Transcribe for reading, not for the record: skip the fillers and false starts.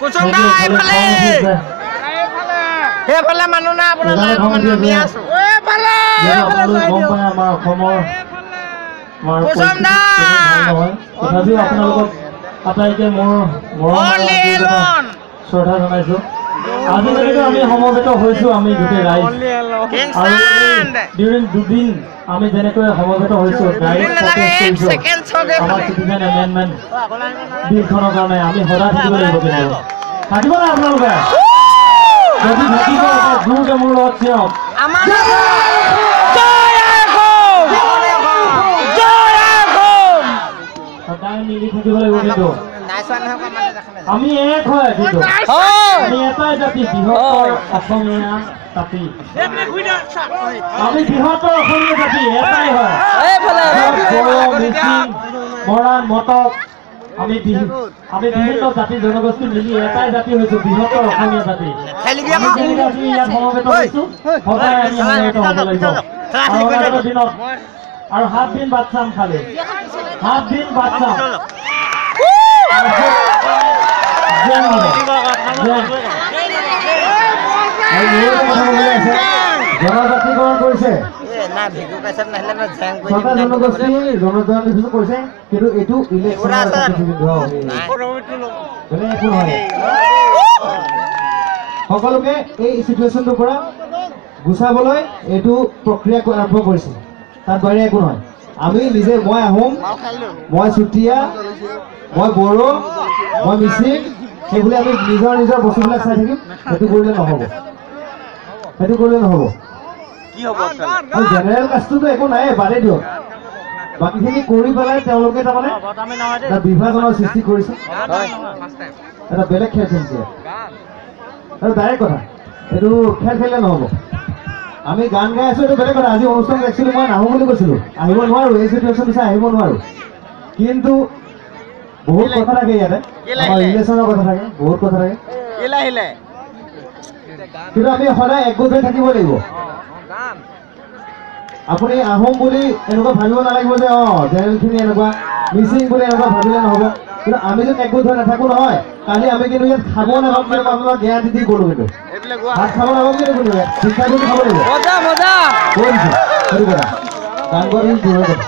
কুসুম দা এইফালে সেইফালে মানুহ না আপোনালোকে আমি আছো এইফালে গম পায় আমাৰ অসমৰ কুসুম দা তথাপিও আপোনালোকক আটাইকে মোৰ মৰম শ্ৰদ্ধা জনাইছো। আজিলৈকে আমি সমবেত হৈছো আমি গোটেই ৰাইজ আৰু ডিউৰিং দুদিন আমি যেনেকৈ সমবেত হৈছো আমাৰ চিটিজেন এমেণ্ডমেণ্ট বিলখনৰ কাৰণে আমি সদায় থাকিব লাগিব। কিন্তু থাকিব না আপোনালোকে যদি থাকিব জোৰকে মোৰ লগত চিঞক সদায় মিলি থাকিব লাগিব। কিন্তু আমি এক হয় কিন্তু আমি এটাই জাতি বৃহত্তৰ অসমীয়া জাতি আমি বৃহত্তৰ অসমীয়া জাতি এটাই হয় মিচিং মৰাণ মটক আমি বিভিন্ন জাতি জনগোষ্ঠী মিলি এটাই জাতি হৈছো বৃহত্তৰ অসমীয়া জাতি। আমি ইয়াত সমবেত হৈছো সদায় আমি সমবেত হ'ব লাগিব আৰু দিনত আৰু 7 দিন বাদ চাম খালি 7 দিন বাদ চাম জনজাতিকৰণ কৰিছে জনগোষ্ঠী জনজাতিকৰণ কৰিছে কিন্তু এইটো সকলোকে এই চিটুৱেশ্যনটোৰ পৰা গুচাবলৈ এইটো প্ৰক্ৰিয়া আৰম্ভ কৰিছে। তাত বাহিৰে একো নহয়। আমি নিজে মই আহোম মই চুতীয়া মই বড়ো মই মিচিং সেইবুলি আমি নিজৰ বস্তুবিলাক চাই থাকিম সেইটো কৰিলে নহ'ব। সেইটো কৰিলে নহ'ব। আৰু জেনেৰেল কাষ্টটোতো একো নাই বাদেই দিয়ক। বাকীখিনি কৰি পেলাই তেওঁলোকে তাৰমানে এটা বিভাজনৰ সৃষ্টি কৰিছে এটা বেলেগ খেল খেলিছে আৰু ডাইৰেক্ট কথা এইটো খেল খেলিলে নহ'ব। আমি গান গাই আছো এইটো বেলেগ কথা। আজি অনুষ্ঠান একচুৱেলি মই নাহো বুলি কৈছিলো আহিব নোৱাৰো এই চিটুৱেশ্যন বিচাৰি আহিব নোৱাৰো কিন্তু বহুত কথা থাকে ইয়াতে আমাৰ ৰিলেশ্যনৰ কথা থাকে বহুত কথা থাকে কিন্তু আমি সদায় একগোট হৈ থাকিব লাগিব। আপুনি আহোম বুলি এনেকুৱা ভাবিব নালাগিব যে জেনেৰেলখিনি এনেকুৱা মিচিং বুলি এনেকুৱা ভাবিলে নহ'ব। কিন্তু আমি যদি একগোট হৈ নাথাকো নহয় কালি আমি কিন্তু ইয়াত খাব নাপাম কিন্তু আপোনাক গেৰাণ্টি দি গ'লো কিন্তু ভাত খাব নাপাম কিন্তু কোনো শিক্ষা কৰি খাব লাগিব কৈছো সেইটো কথা গান গোৱা দূৰৰ কথা।